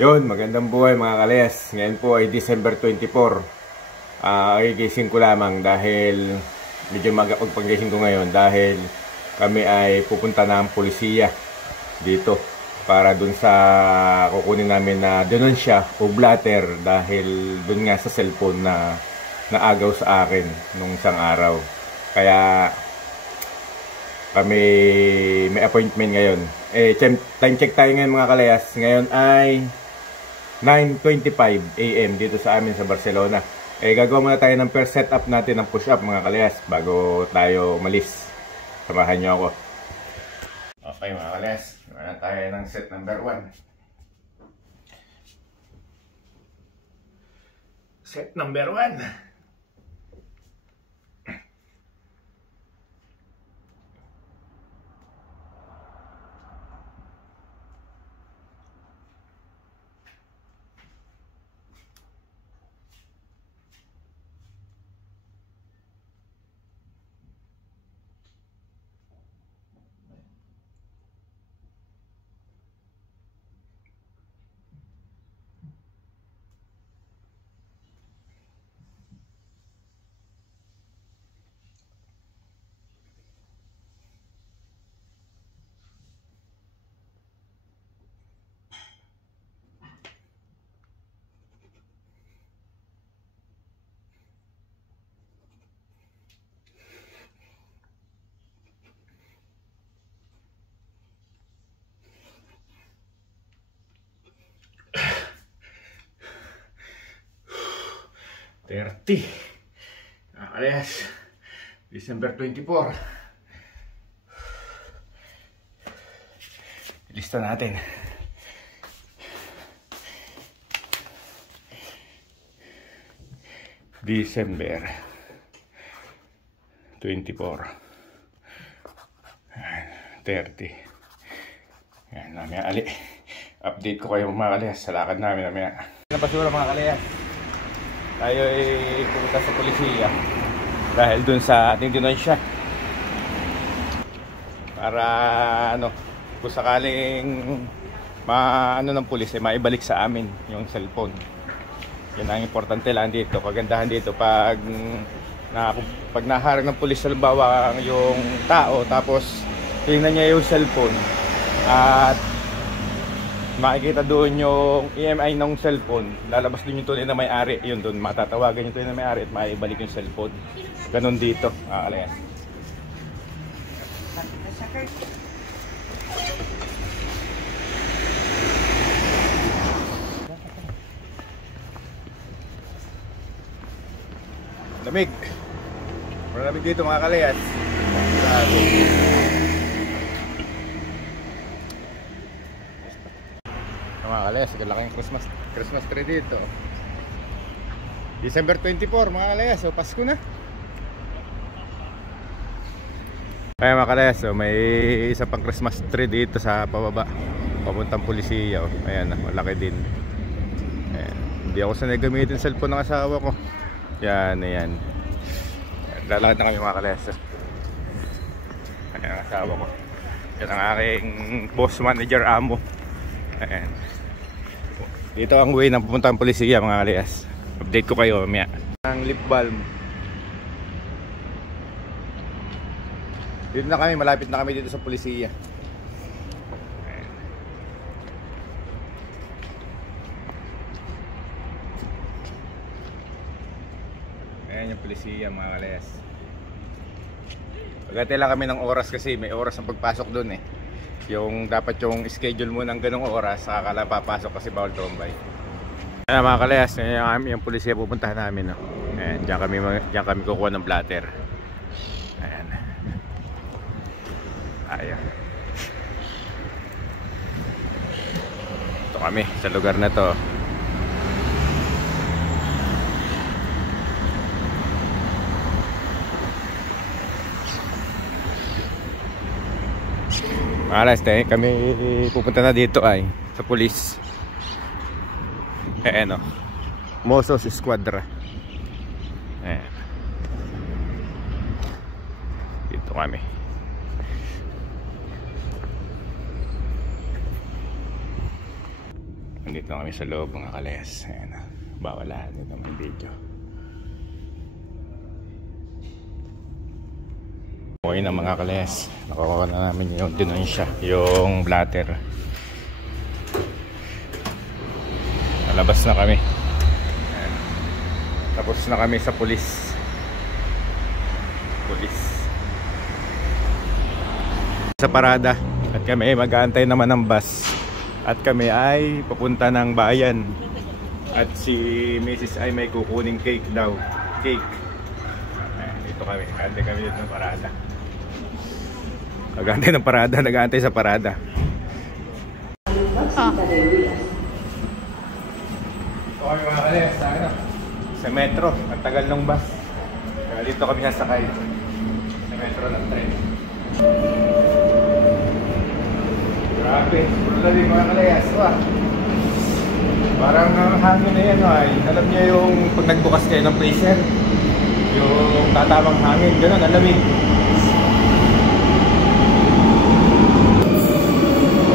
Yun, magandang buhay mga kalayas. Ngayon po ay December 24. Gising ko lamang dahil medyo mag-apag paggising ko ngayon dahil kami ay pupunta ng polisiya dito para dun sa kukunin namin na denunsya o blatter dahil dun nga sa cellphone na naagaw sa akin nung isang araw. Kaya kami may appointment ngayon. Time check tayo ngayon mga kalayas. Ngayon ay 9:25 AM dito sa amin sa Barcelona. Gagawa muna tayo ng first setup natin ng push-up mga kalayas bago tayo umalis. Samahan nyo ako. Okay mga kalayas, gawin tayo ng set number 1. Set number 1. Kalayas, December 24. Lista natin. December 24. 30. Yan, mamaya ali. Update ko kayo mga kalayas sa lakad namin mamaya. Napasura mga kalayas. Tayo ay pupunta sa polisiya dahil dun sa ating denunsya para kung sakaling ng pulis ay maibalik sa amin yung cellphone. Yan ang importante lang dito. Kagandahan dito pag naharang ng pulis halimbawa yung tao tapos tingnan niya yung cellphone at makikita doon yung EMI ng cellphone, lalabas din yung tunay na may-ari. Yun doon, matatawagan yung tunay na may-ari at maibalik yung cellphone. Ganon dito. Ayan. Lamig. Malamig dito mga kalayas. Mga kalayas, laking Christmas tree dito. December 24 mga kalayas, so Pasko na. Kaya mga kalayas, so may isa pang Christmas tree dito sa pababa papuntang polisiya. Ayan, malaki din. Ayan. Hindi ako sanay gamitin cellphone ng asawa ko. Yan, ayan. Lalakad na kami mga kalayas. Ayan ang asawa ko. Yan ang aking boss manager amo. Ayan. Dito ang way ng pupuntang polisiya mga kalayas. Update ko kayo mamaya. Ang lip balm. Dito na kami, malapit na kami dito sa polisiya. Ayan yung polisiya mga kalayas. Pagkatay lang kami ng oras kasi may oras ang pagpasok dun eh. Yung dapat yung schedule mo ng ganong oras saka ka lang papasok kasi bawal trombay. Ayan mga kalayas, yung polisiya pupuntahan namin. Ayan, diyan kami kukuha ng blatter. Ayan. Ayan. Ito kami sa lugar na to. Alas tayo, kami pupunta na dito ay sa police. Ayan o, Mossos Esquadra. Ayan. Dito kami. Nandito na kami sa loob mga kalayas. Ayan, bawal lahat nito may video. Okay na mga kalayas, nakuha na namin yung denunsya, yung blatter. Nalabas na kami. Ayan. Tapos na kami sa pulis. Sa parada. At kami mag-aantay naman ng bus. At kami ay papunta ng bayan. At si Mrs. ay may kukuning cake daw. Cake. Ayan, dito kami. Nag-aantay kami dito ng parada. Nag-aantay ng parada. Nag-aantay sa parada. Ito kami mga kalayas. Sa metro. Ang tagal ng bus. Kaya dito kami sasakay. Sa metro ng tren. Grabe, pula din mga kalayas. Parang hangin na yan. Alam niyo yung pag nagbukas kayo ng freezer, yung tatamang hangin, gano'n, alamig.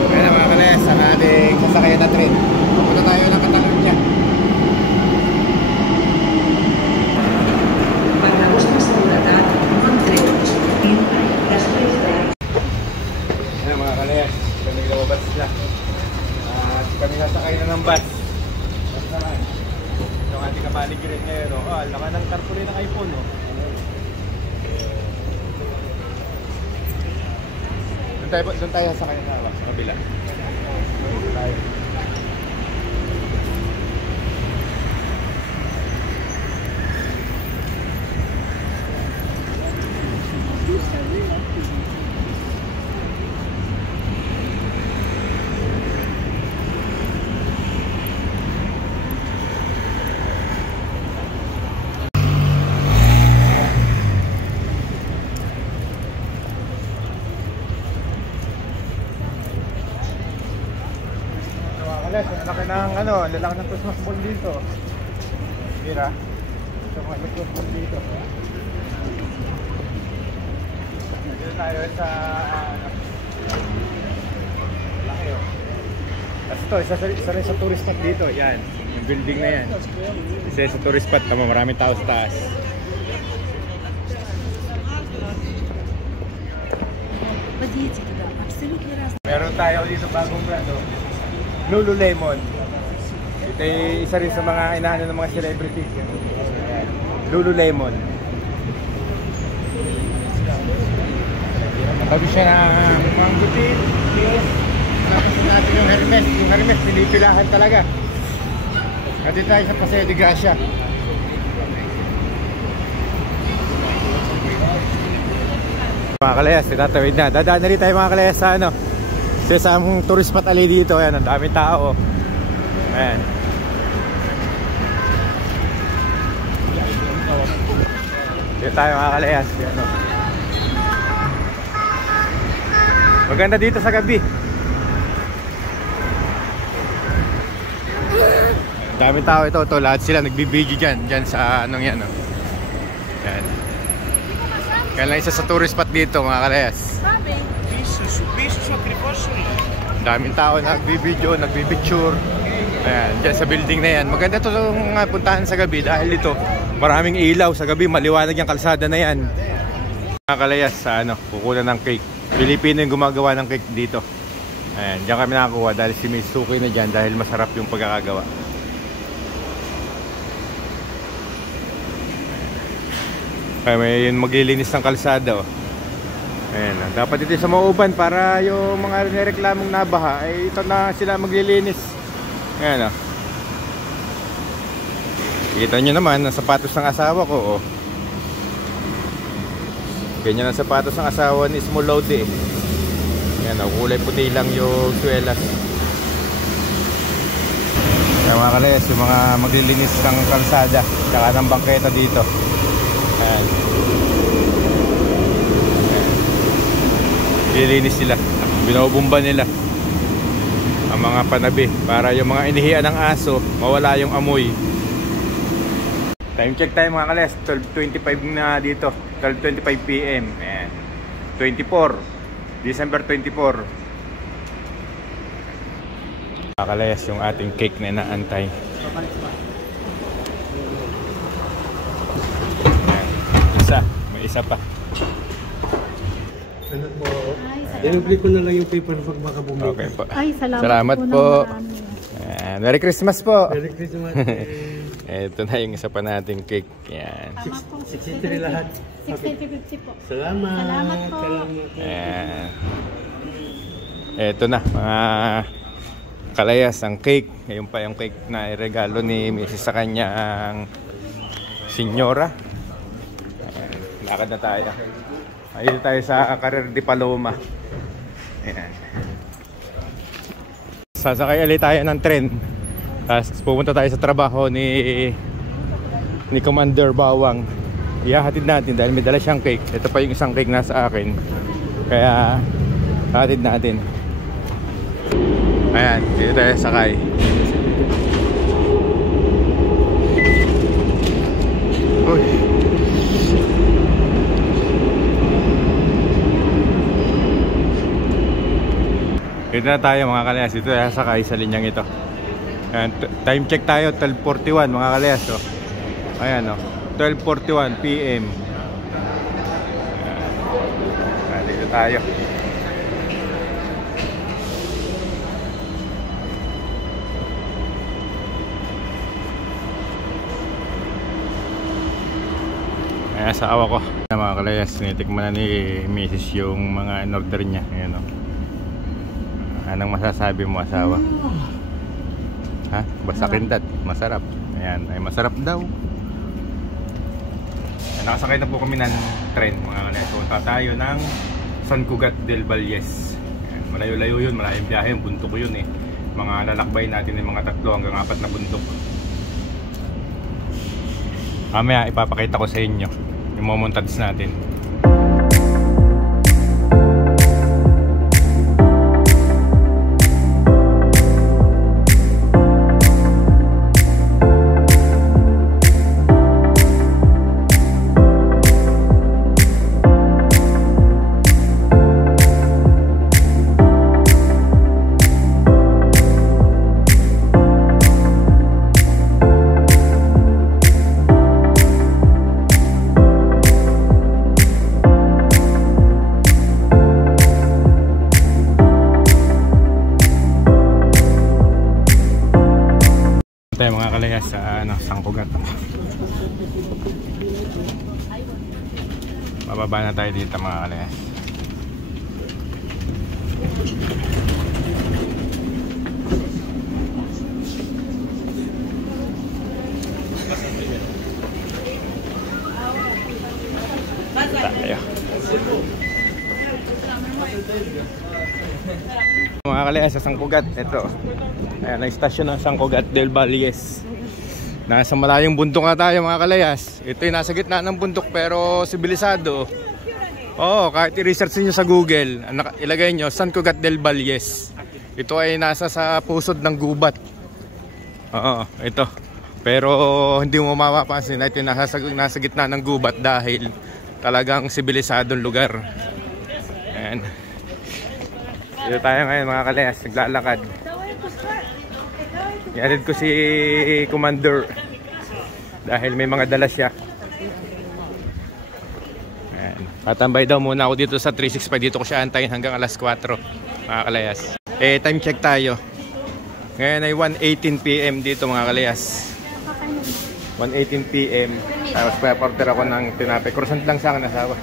Kaya na mga kalayas, ang ating sasakayan na tren. Pupunta tayo ng Catalunya. Pagkatapos ng seguridad, mag-trenos. Ayan mga kalayas, kami lumabas na. At kami nasakay na ng bus. Bus naman. Yung ating kapaligirin ngayon. Laka ng tarpuli ng iPhone. Doon tayo sasakay na sa kabila. Doon tayo. Lalaki ng Christmas ball dito. Mira. Ito mga Christmas ball dito. Dito tayo sa laki Tapos ito, isa rin sa tourist spot dito. Yan, yung building na yan. Isa sa tourist spot. Tama, maraming tao sa taas. Meron tayo dito bagong brand. Lululemon. Ito ay isa rin sa mga inaano ng mga celebrities. Lululemon. Tabi siya ng manggutin. Tapos natin yung Hermes. Yung Hermes, pinipilahan talaga. At dito tayo sa Paseo de Gracia. Mga kalayas, itatawid na. Dadaan na rin tayo mga kalayas sa ano. Sa isang tourist spot ali dito. Ayan, ang daming tao. Ayan. Dito tayo mga kalayas. Ayan, maganda dito sa gabi. Daming tao ito. Lahat sila nagbibideo dyan sa anong yan. Ayan. Kaya lang isa sa tourist spot dito mga kalayas. Daming tao nagbibideo, nagbibicture. Ayan, dyan sa building na yan. Maganda ito puntahan sa gabi dahil ito maraming ilaw sa gabi, maliwanag yung kalsada na yan. Mga kalayas sa kukunan ng cake. Pilipino yung gumagawa ng cake dito. Ayan, dyan kami nakakuha dahil si Miss Suki na dyan dahil masarap yung pagkakagawa. Kaya may maglilinis ng kalsada. Ayan, dapat ito sa mauban para yung mga nireklamong nabaha ay ito na sila maglilinis. Ayan. Kita nyo naman ang sapatos ng asawa ko. Ganyan ang sapatos ng asawa ni Smolode. Ayan, kulay puti lang yung suelas. Ayan mga kalayas, yung mga maglilinis ng kalsada tsaka ng bangketa dito. Ayan. Nililinis sila, binubumba nila ang mga panabi para yung mga inihian ng aso mawala yung amoy. Time check tayo mga kalayas, 12:25 na dito, 12:25 PM. Ayan. 24 December 24. Kakalayas yung ating cake na inaantay. Isa, may isa pa. Ano po? Dinubli ko na lang yung paper pag baka bumili. Okay po. Ay, salamat po. Merry Christmas po. Merry Christmas. Ito na yung isa pa nating cake. Yan. 63 lahat. 650 po. Salamat. Salamat po. Ayan. Ito na mga kalayas ang cake. Ngayon pa yung cake na iregalo ni Mrs. sa kanyang senyora. Ayan. Lakad na tayo. Ayun tayo sa Carrer de Paloma. Ayan. Sasakay ulit tayo ng tren. Tapos pupunta tayo sa trabaho ni Commander Bawang. Ihahatid natin dahil may dala siyang cake. Ito pa yung isang cake nasa akin. Kaya hatid natin. Ayan, dito tayo sakay. Uy. Dito na tayo mga kalayas. Dito tayo sakay sa linyang ito. Ayan, time check tayo 12:41 mga kalayas. Oh. Ayan o, 12:41 PM. Ayan, dito tayo. Ayan, asawa ko mga kalayas. Tinitikman na ni Mrs. yung mga in-order niya. Ayan o. Anong masasabi mo asawa? Ha? Basta kindat, masarap. Ayan, ay masarap daw. Nakasakay na po kami ng tren mga kalayas. Punta tayo ng San Cugat del Valles. Malayo-layo yun, malayong biyahe, bundok yun eh. Mga lalakbay natin yung mga 3 hanggang 4 na bundok. Mamaya ipapakita ko sa inyo yung momontads natin. Tayo mga kalayas sa San Cugat. Bababa na tayo dito mga kalayas. Tayo. Mga kalayas sa San Cugat, ito. Ayan, ang istasyon ng San Cugat del Valles. Nasa malayong bundok na tayo mga kalayas. Ito yung nasa gitna ng bundok pero sibilisado. Oo, kahit i-research niyo sa Google, ilagay nyo San Cugat del Valles. Ito ay nasa sa pusod ng gubat. Oo, ito. Pero hindi mo mapapansin na ito nasa gitna ng gubat dahil talagang sibilisadong lugar. Ayan. Dito tayo ngayon mga kalayas, naglalakad. Iatid ko si Commander dahil may mga dala siya. Ayan. Tatambay daw muna ako dito sa 365. Dito ko siya antayin hanggang alas 4 mga kalayas. Time check tayo. Ngayon ay 1:18 PM dito mga kalayas. 1:18 PM. Tapos pa-order ako ng tinapay. Croissant lang sa akin asawa.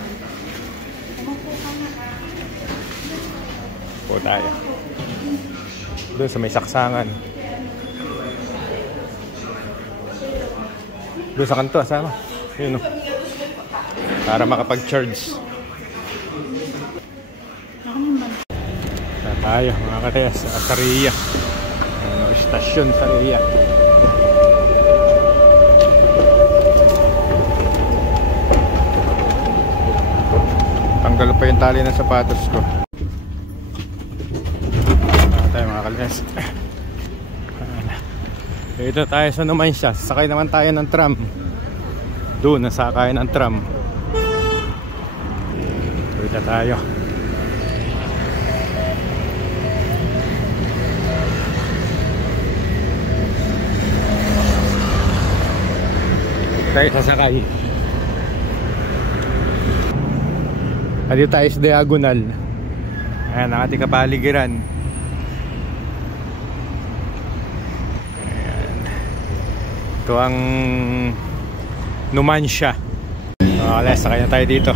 Po tayo. Doon sa may saksangan. Doon sa kanto asawa. Yun o. Para makapag-charge. Na tayo mga kalayas sa Saria. Istasyon Saria. Tanggal pa yung tali ng sapatos ko. Tayo mga kalayas. Dito tayo sa Numancia. Sakay naman tayo ng tram. Doon nasakay ng tram. Dito tayo. tayo sasakay. Dito tayo sa diagonal. Ayan, ang ating kapaligiran. Ayan. Ito ang Numancia. Alas, sakay na tayo dito.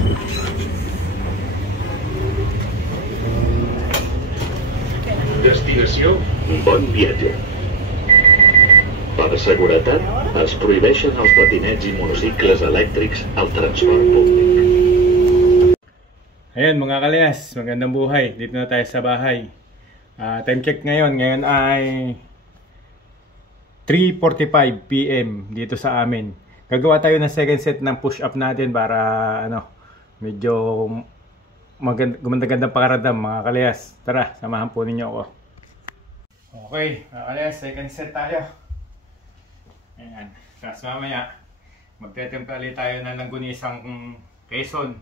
Destinació, bon viatge. Per seguretat, es prohibeixen els patinets i monocicles elèctrics al transport públic. Ayan mga kalayas, magandang buhay. Dito na tayo sa bahay. Time check ngayon. Ngayon ay 3:45 PM dito sa amin. Gagawa tayo ng second set ng push-up natin para medyo gumanda-gandang pakaramdam mga kalayas. Tara, samahan po ninyo ako. Okay, mga kalayas, second set tayo. Ayan, tapos mamaya magtetempla ulit tayo ng langgunisang Quezon,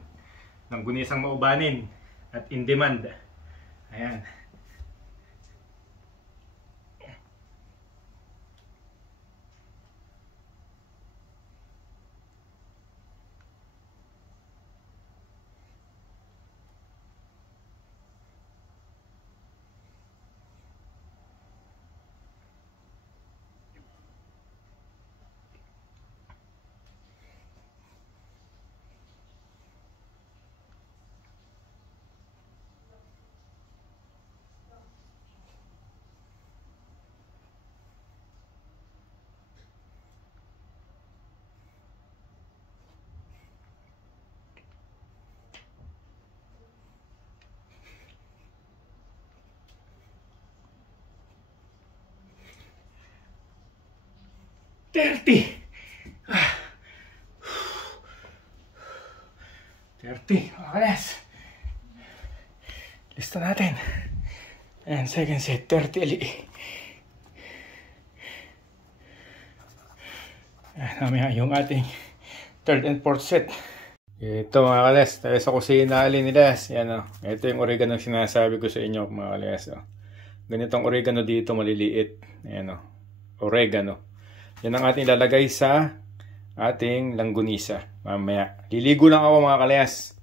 langgunisang maubanin at in demand. Ayan. $30 mga kalayas. Lista natin. Ayan, second set, 30 ali. Ayan, mamaya yung ating third and fourth set. Ito mga kalayas, tayo sa kusina nila. Yan, ito yung oregano sinasabi ko sa inyo mga kalayas. Ganitong oregano dito maliliit. Ayan, oregano. Yan ang ating ilalagay sa ating langgunisa. Mamaya, liligo lang ako mga kalayas.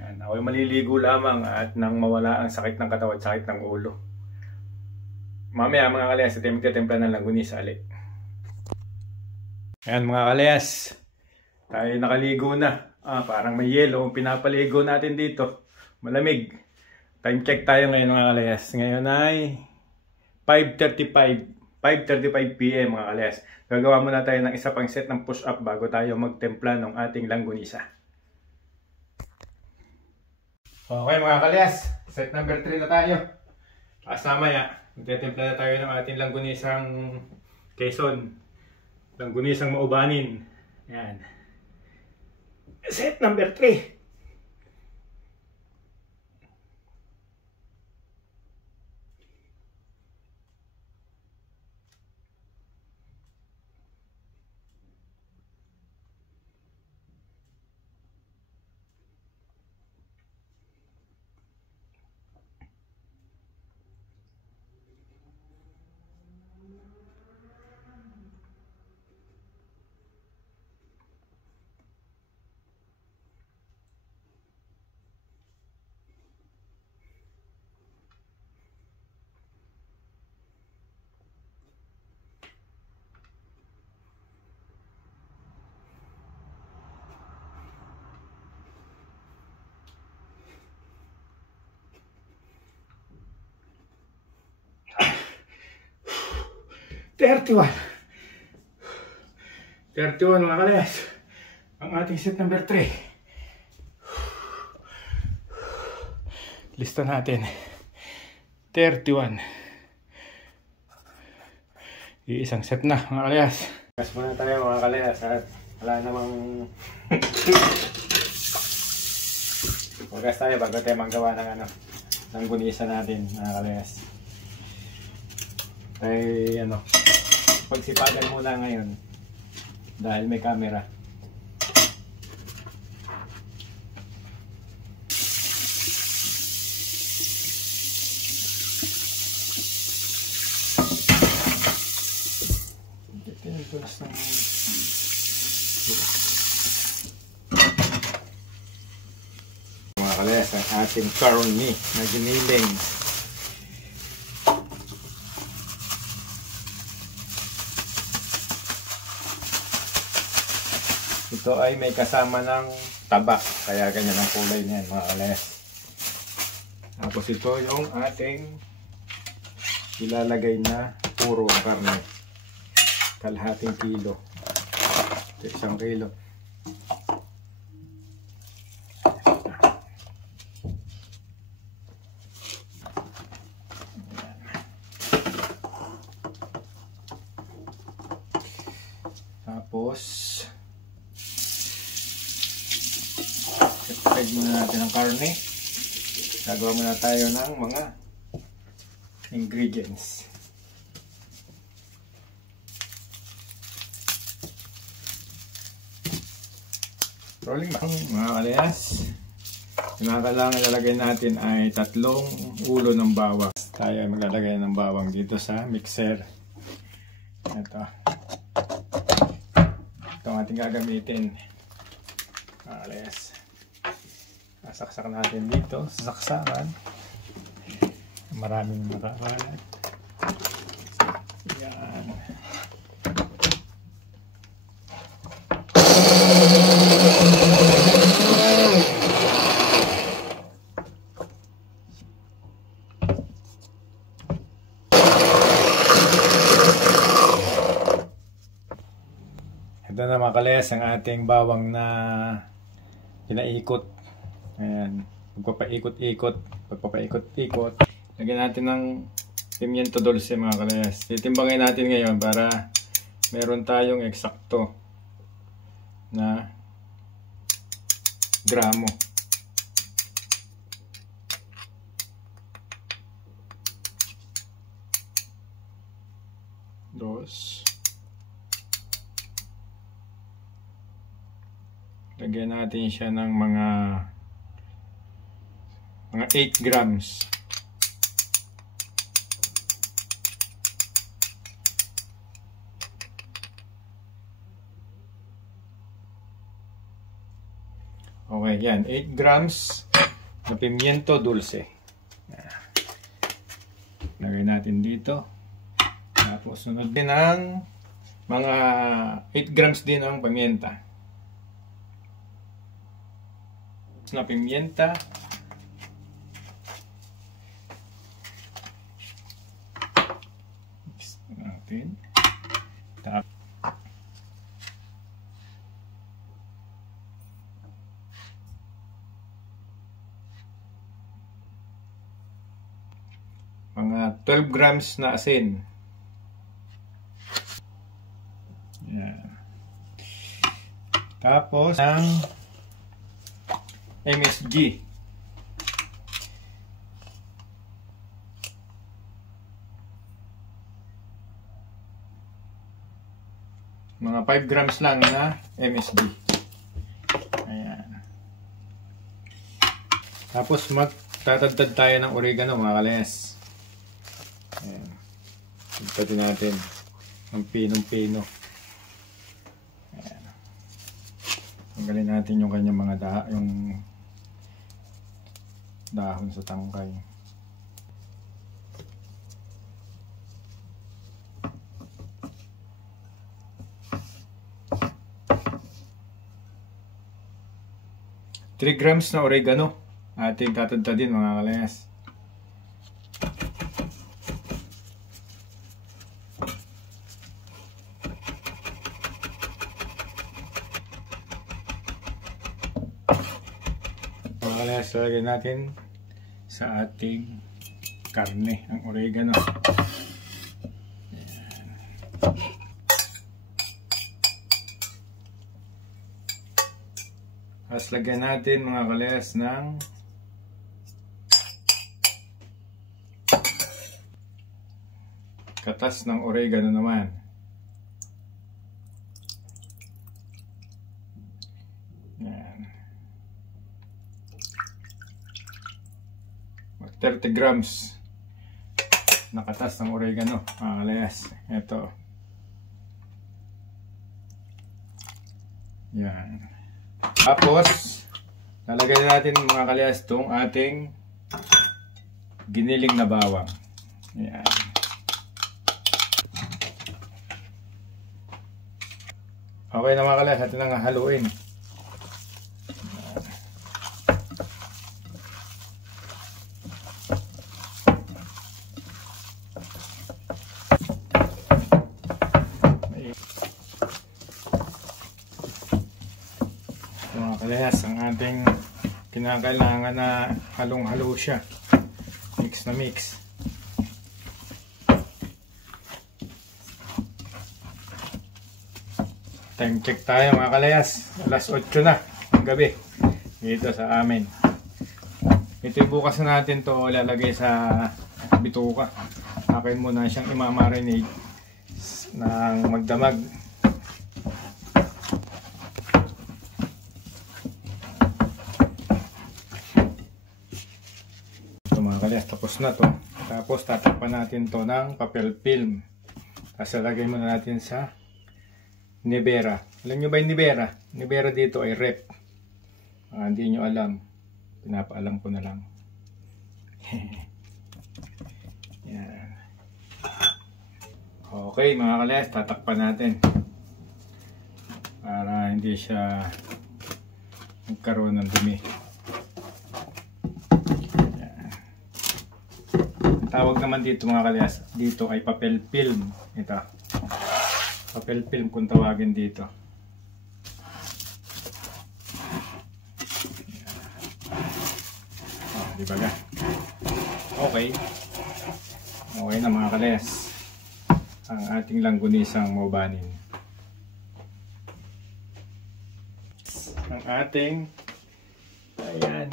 Yan, ako'y maliligo lamang at nang mawala ang sakit ng katawan at sakit ng ulo. Mamaya mga kalayas, ito yung magtitimpla ng langgunisa ulit. Ayan mga kalayas, tayo nakaligo na. Parang may yelo ang pinapaligo natin dito. Malamig. Time check tayo ngayon mga kalayas. Ngayon ay 5:35 PM mga kalayas. Gagawa muna tayo ng isa pang set ng push-up bago tayo magtempla ng ating langgunisa. Okay mga kalayas, set number 3 na tayo. Mamaya, magtetimpla na tayo ng ating langgunisang Quezon, langgunisang maubanin. Yan. Set number 3. $31 mga kalayas. Ang ating set number 3. Lista natin. 31. Iisang set na mga kalayas. Gas muna tayo mga kalayas at wala namang Hugas tayo bago tayo magawa ng gunisa natin mga kalayas. Ay pagsipagan muna ngayon dahil may camera. Ito yung tulas ng kalayas ang ating carne na giniling. Ito ay may kasama ng taba, kaya ganyan ang kulay niyan mga kalayas. Tapos ito yung ating ilalagay na puro ang karne. Kalahating kilo. Ito 1 kilo. Tapos i-spread muna natin ang karne. Gagawa muna tayo ng mga ingredients. Rolling bang mga kalayas. Yung mga kailangan lalagay natin ay 3 ulo ng bawang. Tayo ay maglalagay ng bawang dito sa mixer. Ito ang ating gagamitin mga kalayas. Sasaksak natin dito sa saksakan. Maraming makakalat. Yan. Ito na mga kalayas ang ating bawang na pinaikot. Ayan, pagpapaikot-ikot. Lagyan natin ng pimiento dulce mga kalayas. Titimbangin natin ngayon para meron tayong eksakto na gramo. Lagyan natin siya ng mga 8 grams. Okay, yan. 8 grams na pimiento dulce. Lagay natin dito. Tapos sunod din ng mga 8 grams din ng pimienta. Na pimienta. Mix natin. Mga 12 grams na asin. Yan. Tapos ang MSG. Mga 5 grams lang na MSG. Ayan. Tapos magtatagtad tayo ng oregano mga kalayas. Ayan. Pagpati natin ang pinong-pino. Ayan. Tanggalin natin yung kanyang mga yung dahon sa tangkay. Three grams na oregano ating tatadtadin mga kalayas. Mga kalayas, lagyan natin sa ating karne ang oregano. Tapos lagyan natin mga kalayas ng katas ng oregano naman. Yan. 30 grams na katas ng oregano mga kalayas. Ito. Yan. Tapos Lalagay natin mga kalayas itong ating giniling na bawang. Ayan. Okay na mga kalayas, natin nang haluin. Mga kalayas, ang ating kinakailangan na halong-halo siya. Mix na mix. Time check tayo mga kalayas. Alas 8 na ng gabi dito sa amin. Ito bukas na natin to lalagay sa bituka. Akin muna siyang imamarinate ng magdamag. Ito mga kalayas, tapos na to. Tapos tatakpan natin to ng papel film. Tapos lalagay muna natin sa Nevera. Alam nyo ba yung Nevera? Nevera dito ay rep. Hindi nyo alam. Pinapaalam ko na lang. Yan. Okay mga kalayas, tatakpan natin. Para hindi siya magkaroon ng dumi. Yan. Ang tawag naman dito mga kalayas, dito ay papel film. Ito. Papel film kung tawagin dito. Oh, di ba ga? Okay. Okay na mga kalayas. Ang ating langgunisang mobanin. Ang ating ayan.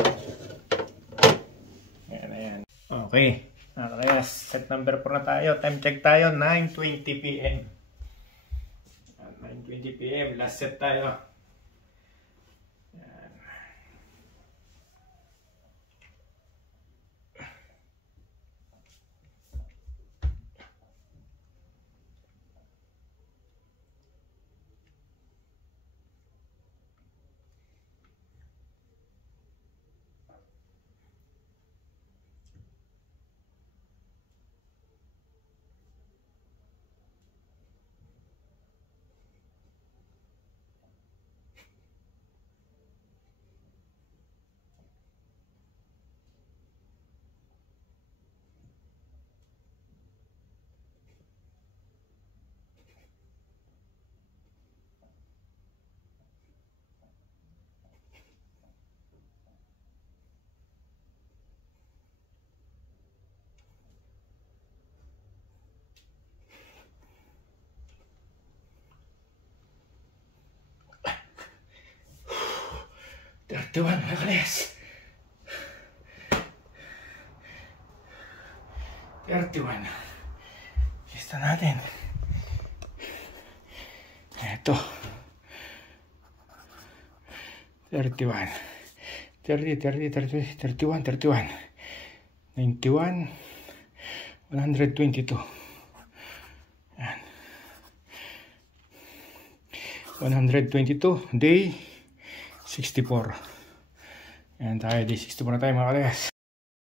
Ayan. Okay. Mga kalayas, set number 4 na tayo. Time check tayo, 9:20 PM. 9:20 PM, last set tayo. Yan. Tuwan mga kalayas. 31. Lista natin. Ito. 31. 31. 91. 122. Yan. 122. Day 64. Yan tayo, day 64 na tayo mga kalayas.